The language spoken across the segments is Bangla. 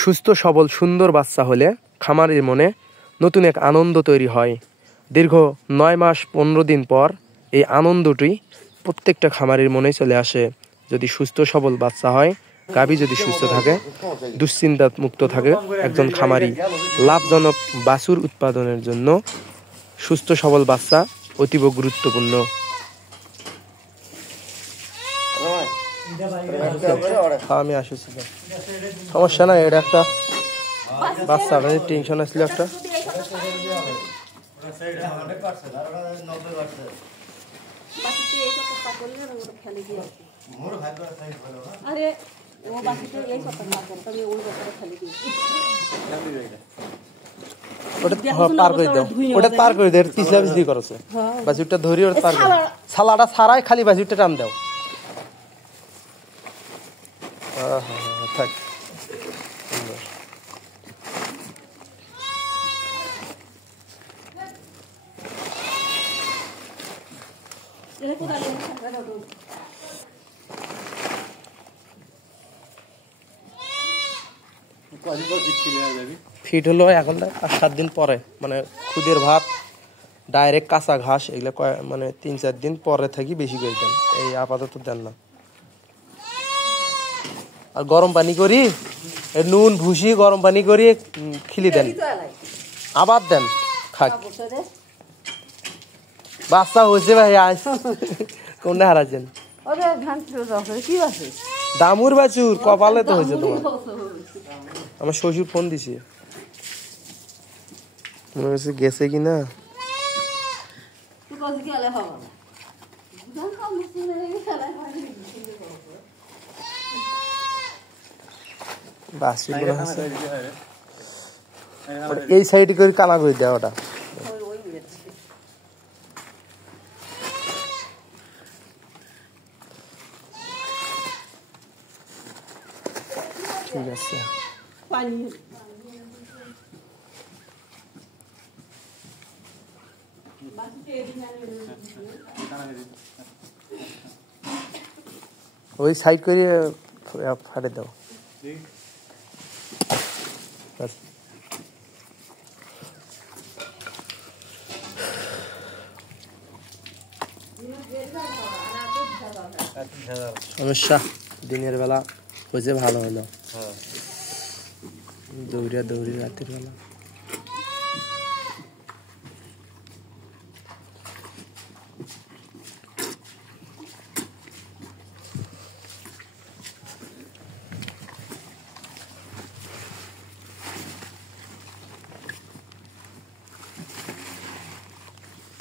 সুস্থ সবল সুন্দর বাচ্চা হলে খামারির মনে নতুন এক আনন্দ তৈরি হয়। দীর্ঘ 9 মাস 15 দিন পর এই আনন্দটি প্রত্যেকটা খামারির মনেই চলে আসে। যদি সুস্থ সবল বাচ্চা হয়, গাভী যদি সুস্থ থাকে, দুশ্চিন্তা মুক্ত থাকে, একজন খামারি লাভজনক বাছুর উৎপাদনের জন্য সুস্থ সবল বাচ্চা অতীব গুরুত্বপূর্ণ। আমি আসছি, সমস্যা নাই। এটা একটা বাচ্চা টেনশন আসলে একটা পার করে দাও, ওটা পার করে দেয় পিছলা পিছলি করেছে বাছুরটা ধরি ওটা পার করে ছালাটা ছাড়াই খালি বাছুরটা টান দাও। থাক ফিট হলো এখন 7 দিন পরে, মানে খুদের ভাত ডাইরেক্ট কাঁচা ঘাস এগুলো মানে 3-4 দিন পরে থাকি বেশি করে দেন, এই আপাতত দেন না। আর গরম পানি করি নুন ভুসি গরম পানি করি খিলি দেন, আবার দেন খাক। বাচ্চা হয়েছে ভাই আজ কোনটা হারাচ্ছেন? দামুর বাছুর কপালে তো হয়েছে তোমার। আমার শ্বশুর ফোন দিছে, মনে হচ্ছে গেছে কিনা। এই সাইডে করে কালা করে দেওয়া ওটা। ঠিক আছে, ওই সাইড করে ফাটে দাও। সমস্যা দিনের বেলা হয়েছে ভালো হলো, দৌড়িয়া দৌড়ি রাতের বেলা।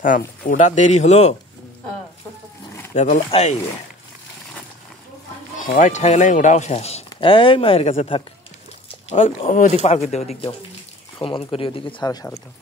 থাম, ওটা দেরি হলো হয় ঠেঙে নাই, ওটাও শেষ। এই মায়ের কাছে থাক, ওদিক পার করে দাও, ওদিক দাও সমান করি, ওদিকে ছাড় দাও।